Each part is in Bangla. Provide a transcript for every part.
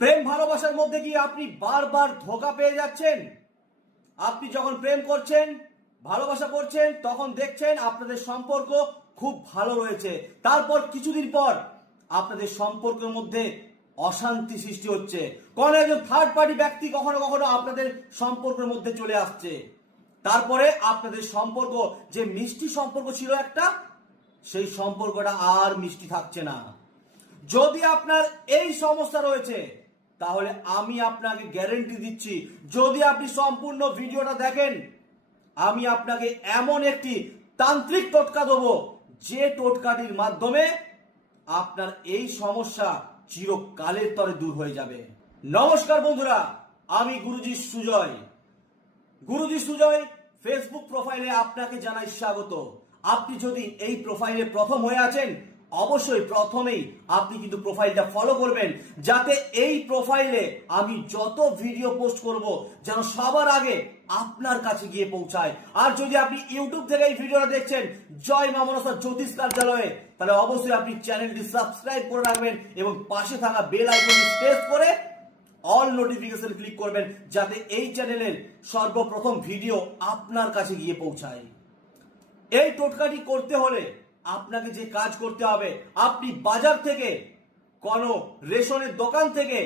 প্রেম ভালোবাসার মধ্যে কি আপনি বারবার ধোঁকা পেয়ে যাচ্ছেন? আপনি যখন প্রেম করছেন, ভালোবাসা করছেন, তখন দেখছেন আপনাদের সম্পর্ক খুব ভালো রয়েছে, তারপর কিছুদিন পর আপনাদের সম্পর্কের মধ্যে অশান্তি সৃষ্টি হচ্ছে। কোন একজন থার্ড পার্টি ব্যক্তি কখনো কখনো আপনাদের সম্পর্কের মধ্যে চলে আসছে। তারপরে আপনাদের সম্পর্ক, যে মিষ্টি সম্পর্ক ছিল একটা, সেই সম্পর্কটা আর মিষ্টি থাকছে না। যদি আপনার এই সমস্যা রয়েছে, তাহলে আমি আপনাকে গ্যারান্টি দিচ্ছি, যদি আপনি সম্পূর্ণ ভিডিওটা দেখেন, আমি আপনাকে এমন একটি তান্ত্রিক টোটকা দেবো, যে টোটকাটির মাধ্যমে আপনার এই সমস্যা চিরকালের তরে দূর হয়ে যাবে। নমস্কার বন্ধুরা, আমি গুরুজি সুজয়। গুরুজি সুজয় ফেসবুক প্রোফাইলে আপনাকে জানাই স্বাগত। আপনি যদি এই প্রোফাইলে প্রথম হয়ে আছেন, অবশ্যই প্রথমেই আপনি কিন্তু প্রোফাইলটা ফলো করবেন, যাতে এই প্রোফাইলে আমি যত ভিডিও পোস্ট করব যেন সবার আগে আপনার কাছে গিয়ে পৌঁছায়। আর যদি আপনি ইউটিউব থেকে এই ভিডিওটা দেখছেন জয় মা মনসা জ্যোতিষ কার্যালয়ে, তাহলে অবশ্যই আপনি চ্যানেলটি সাবস্ক্রাইব করে রাখবেন এবং পাশে থাকা বেল আইকনটি প্রেস করে অল নোটিফিকেশন ক্লিক করবেন, যাতে এই চ্যানেলের সর্বপ্রথম ভিডিও আপনার কাছে গিয়ে পৌঁছায়। এই টোটকাটি করতে হলে আপনাকে যে কাজ করতে হবে, আপনি বাজার থেকে, কোন রেশনের দোকান থেকে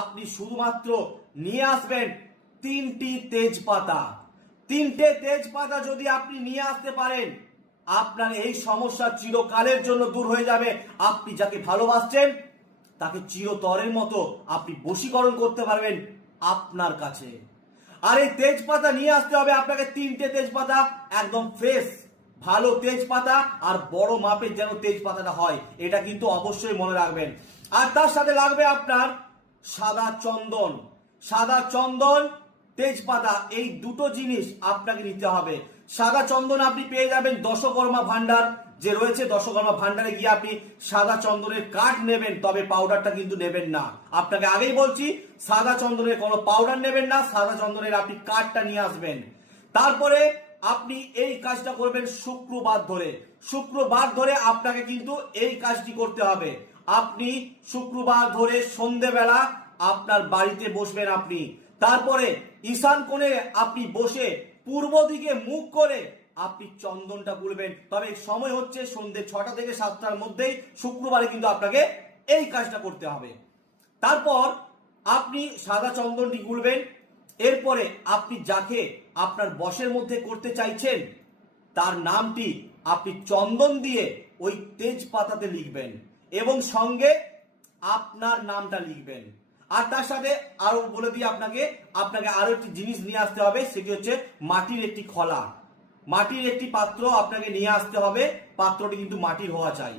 আপনি শুধুমাত্র নিয়ে আসবেন 3টি তেজপাতা। 3টে তেজপাতা যদি আপনি নিয়ে আসতে পারেন, আপনার এই সমস্যা চিরকালের জন্য দূর হয়ে যাবে। আপনি যাকে ভালোবাসছেন তাকে চিরতরের মতো আপনি বশীকরণ করতে পারবেন আপনার কাছে। আর এই তেজপাতা নিয়ে আসতে হবে আপনাকে 3টে তেজপাতা, একদম ফ্রেশ ভালো তেজপাতা, আর বড় মাপের যেন তেজপাতাটা হয়, এটা কিন্তু অবশ্যই মনে রাখবেন। আর তার সাথে লাগবে আপনার সাদা চন্দন। সাদা চন্দন, তেজপাতা, এই দুটো জিনিস আপনাকে নিতে হবে। সাদা চন্দন আপনি পেয়ে যাবেন দশকর্মা ভান্ডার যে রয়েছে, দশকর্মা ভান্ডারে গিয়ে আপনি সাদা চন্দনের কাঠ নেবেন, তবে পাউডারটা কিন্তু নেবেন না। আপনাকে আগেই বলছি, সাদা চন্দনের কোনো পাউডার নেবেন না, সাদা চন্দনের আপনি কাঠটা নিয়ে আসবেন। তারপরে আপনি এই কাজটা করবেন শুক্রবার ধরে। শুক্রবার ধরে আপনাকে কিন্তু এই কাজটি করতে হবে। আপনি শুক্রবার ধরে সন্ধেবেলা আপনার বাড়িতে বসবেন আপনি। তারপরে ঈশান কোণে আপনি বসে পূর্ব দিকে মুখ করে আপনি চন্দনটা গুলবেন। তবে সময় হচ্ছে সন্ধ্যে 6টা থেকে 7টার মধ্যেই শুক্রবারে কিন্তু আপনাকে এই কাজটা করতে হবে। তারপর আপনি সাদা চন্দনটি গুলবেন। এরপরে আপনি যাকে আপনার বশের মধ্যে করতে চাইছেন, তার নামটি আপনি চন্দন দিয়ে ওই তেজপাতাতে লিখবেন এবং সঙ্গে আপনার নামটা লিখবেন। আর তার সাথে আরো বলে দিই আপনাকে আরো একটি জিনিস নিয়ে আসতে হবে, সেটি হচ্ছে মাটির একটি খোলা। মাটির একটি পাত্র আপনাকে নিয়ে আসতে হবে, পাত্রটি কিন্তু মাটির হওয়া চাই।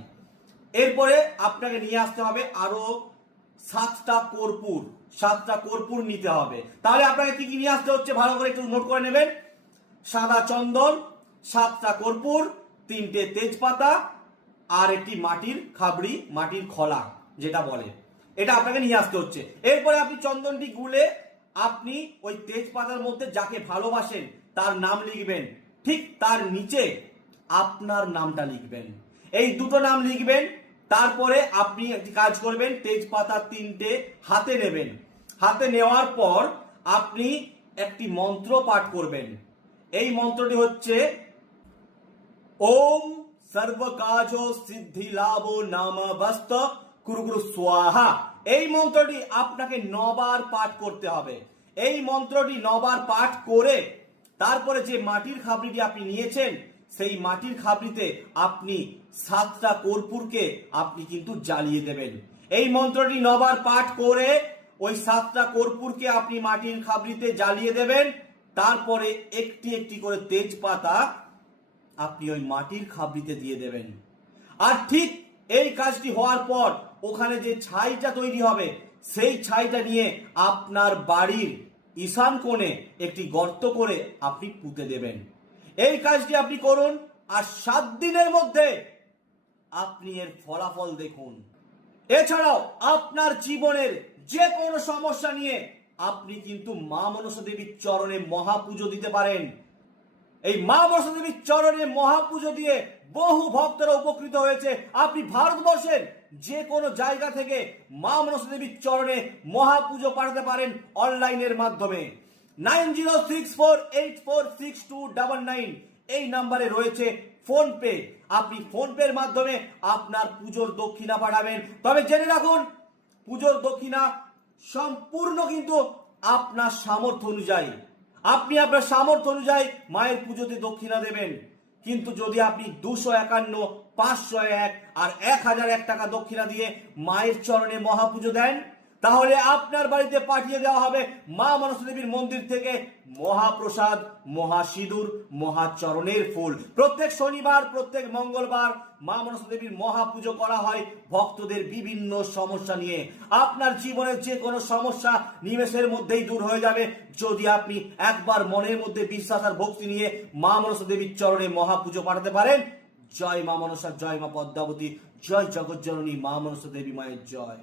এরপরে আপনাকে নিয়ে আসতে হবে আরো 7টা কর্পূর। 7টা কর্পূর নিতে হবে। তাহলে আপনাকে কি কি নিয়ে আসতে হচ্ছে ভালো করে একটু নোট করে নেবেন। সাদা চন্দন, 7টা কর্পূর, 3টে তেজপাতা, আর একটি মাটির খাবড়ি, মাটির খোলা যেটা বলে, এটা আপনাকে নিয়ে আসতে হচ্ছে। এরপরে আপনি চন্দনটি গুলে আপনি ওই তেজপাতার মধ্যে যাকে ভালোবাসেন তার নাম লিখবেন, ঠিক তার নিচে আপনার নামটা লিখবেন। এই দুটো নাম লিখবেন। তারপরে আপনি একটি কাজ করবেন, তেজপাতা 3টে হাতে নেবেন। হাতে নেওয়ার পর আপনি একটি মন্ত্র পাঠ করবেন। এই মন্ত্রটি হচ্ছে ওম সর্বকাজ সিদ্ধি লাভ নাম বস্ত কুরুগুরু স্বাহা। এই মন্ত্রটি আপনাকে 9বার পাঠ করতে হবে। এই মন্ত্রটি 9বার পাঠ করে তারপরে যে মাটির খাবড়িটি আপনি নিয়েছেন, সেই মাটির খাবড়িতে আপনি 7টা কর্পূরকে আপনি কিন্তু জ্বালিয়ে দেবেন। এই মন্ত্রটি 9বার পাঠ করে ওই 7টা কর্পূরকে আপনি মাটির খাবড়িতে জ্বালিয়ে দেবেন। তারপরে একটি একটি করে তেজপাতা আপনি ওই মাটির খাবড়িতে দিয়ে দেবেন। আর ঠিক এই কাজটি হওয়ার পর ওখানে যে ছাইটা তৈরি হবে, সেই ছাইটা নিয়ে আপনার বাড়ির ঈশান কোণে একটি গর্ত করে আপনি পুঁতে দেবেন। এই কাজটি আপনি করুন, আর 7 দিনের মধ্যে আপনি এর ফলাফল দেখুন। এছাড়াও আপনার জীবনের যে কোনো সমস্যা নিয়ে আপনি কিন্তু মা মনসা দেবীর চরণে মহাপুজো দিতে পারেন। এই মা মনসা দেবীর চরণে মহাপুজো দিয়ে বহু ভক্তরা উপকৃত হয়েছে। আপনি ভারতবর্ষের যে কোনো জায়গা থেকে মা মনসা দেবীর চরণে মহাপুজো পাঠাতে পারেন অনলাইনের মাধ্যমে। 9064846299 এই নাম্বারে রয়েছে ফোন পে। আপনি ফোন পের মাধ্যমে আপনার পুজোর দক্ষিণা পাঠাবেন। তবে জেনে রাখুন, পুজোর দক্ষিণা সম্পূর্ণ কিন্তু আপনার সামর্থ্য অনুযায়ী। আপনি আপনার সামর্থ্য অনুযায়ী মায়ের পুজোতে দক্ষিণা দেবেন। কিন্তু যদি আপনি 251, 501 আর 1001 টাকা দক্ষিণা দিয়ে মায়ের চরণে মহাপুজো দেন, তাহলে আপনার বাড়িতে পাঠিয়ে দেওয়া হবে মা মনসা দেবীর মন্দির থেকে মহাপ্রসাদ, মহাসিঁদুর, মহাচরণের ফুল। প্রত্যেক শনিবার, প্রত্যেক মঙ্গলবার মা মনসা দেবীর মহাপুজো করা হয় ভক্তদের বিভিন্ন সমস্যা নিয়ে। আপনার জীবনের যে কোনো সমস্যা নিমেষের মধ্যেই দূর হয়ে যাবে যদি আপনি একবার মনের মধ্যে বিশ্বাস আর ভক্তি নিয়ে মা মনসা দেবীর চরণে মহাপুজো পাঠাতে পারেন। জয় মা মনসা, জয় মা পদ্মাবতী, জয় জগজ্জননী মা মনসা দেবী মায়ের জয়।